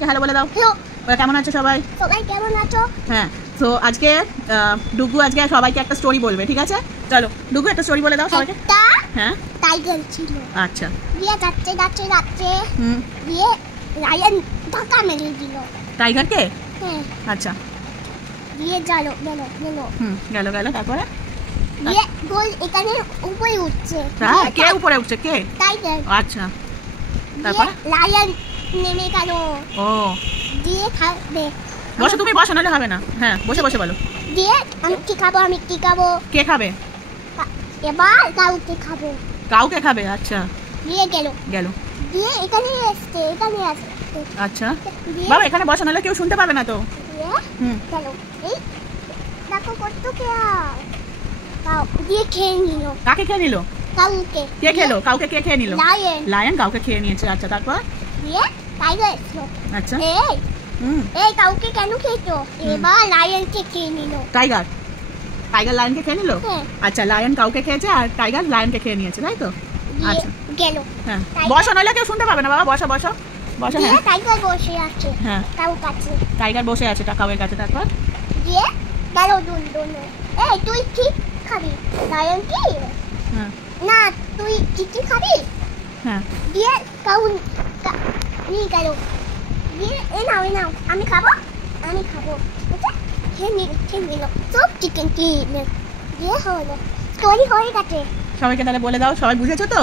Hello বলে দাও। Hello, কেমন আছো সবাই? সবাই কেমন আছো? হ্যাঁ, তো আজকে ডুগু আজকে সবাইকে একটা স্টোরি বলবে, ঠিক আছে? চলো ডুগু একটা স্টোরি বলে দাও সবাইকে। একটা হ্যাঁ, টাইগার ছিল। আচ্ছা। দিয়ে যাচ্ছে যাচ্ছে যাচ্ছে হুম, দিয়ে লায়ন ধাক্কা মেরে দিল। টাইগারকে? হ্যাঁ, আচ্ছা। দিয়ে গেল গেল গেল গেল গেল, তারপরে? দিয়ে গোল এখানে উপরে উঠছে। হ্যাঁ, কে উপরে উঠছে? কে? টাইগার। আচ্ছা, দিয়ে তারপরে? লায়ন নেমে গেল। ও, দিয়ে খাবে। বসো, তুমি বসো, নাহলে হবে না। হ্যাঁ, বসে বসে বলো। দিয়ে আমি কি খাবো, আমি কি খাবো। কে খাবে? এবার কাউকে খাবো। কাউকে খাবে? আচ্ছা, দিয়ে গেল গেল। দিয়ে এখানে আসছে এখানে আসছে। আচ্ছা দিয়ে বাবা, এখানে বসো, নাহলে কেউ শুনতে পাবে না তো। দিয়ে হুম, গেল। এই দেখো কত কেয়ার কাউ দিয়ে খেয়ে নিল। কাকে খেয়ে নিল? কাউকে কে খেলো? কাউকে কে খেয়ে নিল? লায়ন। লায়ন কাউকে খেয়ে নিয়েছে। আচ্ছা, তারপর? দিয়ে টাইগার এসলো। আচ্ছা। এই হুম, এই কাউকে কেন খেয়েছো? এবার লায়নকে খেয়ে নিল। টাইগার টাইগার লায়নকে খেয়ে নিল? হ্যাঁ। আচ্ছা, লায়ন কাউকে খেয়েছে আর টাইগার লায়নকে খেয়ে নিয়েছে, তাই তো? দিয়ে আচ্ছা, গেল। হ্যাঁ, টাইগার- বসো, নাহলে কেউ শুনতে পাবে না বাবা। বসো বসো বসো। দিয়ে হ্যাঁ, টাইগার বসে আছে হ্যাঁ, কাউ কাছে। টাইগার বসে আছে কাউয়ের কাছে, তারপর? দিয়ে গেল দুন। এই তুই কি খাবি? লায়ন কি? হ্যাঁ, না, তুই কি খাবি? হ্যাঁ, দিয়ে কাউ নিয়ে গেল। দিয়ে এ নাও আমি খাবো। বুঝলে? খেয়ে নিল সব চিকেন দিয়ে হলো। স্টোরি হয়ে গেছে। সবাইকে তাহলে বলে দাও, সবাই বুঝেছো তো?